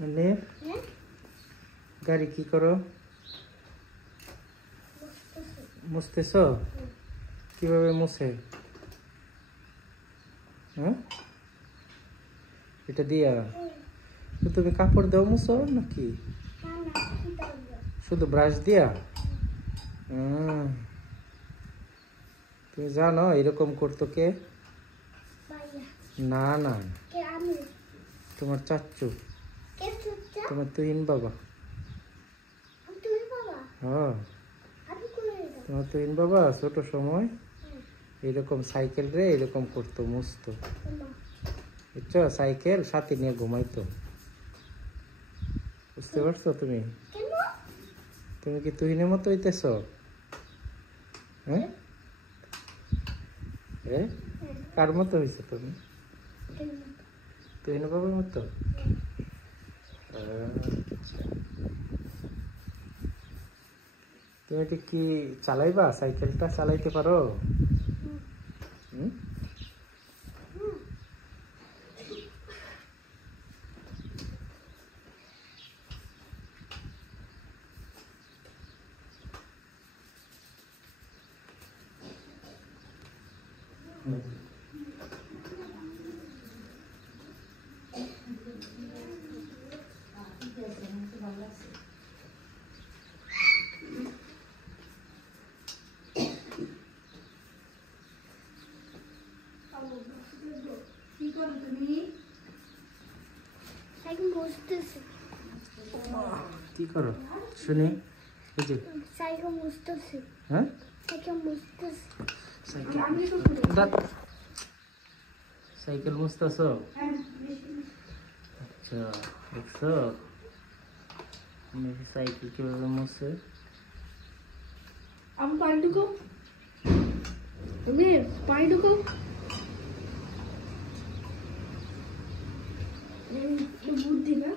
মানে গাড়ি কি করো? মুছতেছ? কিভাবে মুছে? হ্যাঁ, এটা দিয়া তো তুমি কাপড় দাও মুছো নাকি শুধু ব্রাশ দিয়া? তুমি জানো এরকম করতো কে? না না, তোমার চাচ্চু, তোমার তুহিন বাবা। হ্যাঁ, তোমার তুহিন বাবা ছোট সময় এরকম সাইকেল রে এরকম করতো, মুছতো, বুঝছো? সাইকেল সাথে নিয়ে ঘুমাইতো, বুঝতে পারছো? তুমি তুমি কি তুহিনের মতো হইতেছ? হ্যাঁ, কার মতো হয়েছে তুমি? তুহিন বাবার মতো? তুমি কি চালাইবা? সাইকেলটা চালাইতে পারো? কি করো শুনি? হ্যাঁ, সাইকেল মুছতেছ? আচ্ছা, দেখছো সাইকেল কিভাবে মুছে? আমি পানি ঢুকো, পানি ঢুকো, বুদ্ধি না।